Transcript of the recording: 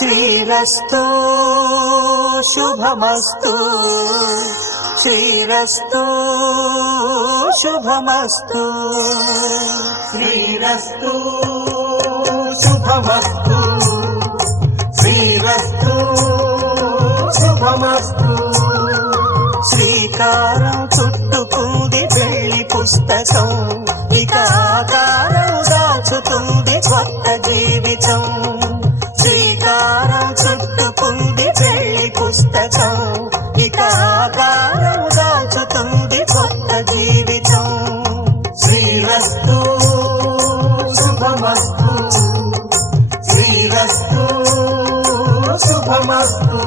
శ్రీరస్తు శుభమస్తు శ్రీరస్తు శుభమస్తు శ్రీరస్తు శుభమస్తు శ్రీరస్తు శుభమస్తు శ్రీకారం చుట్టుకుంది పెళ్లి పుస్తకం ఇక ఆకారం దాచుతుంది కొత్త జీవితం శ్రీకారం చుట్టుకుంది పెళ్లి పుస్తకం ఇక ఆకారం దాచుతుంది కొత్త జీవితం శ్రీరస్తు శుభమస్తు శ్రీరస్తు శుభమస్తు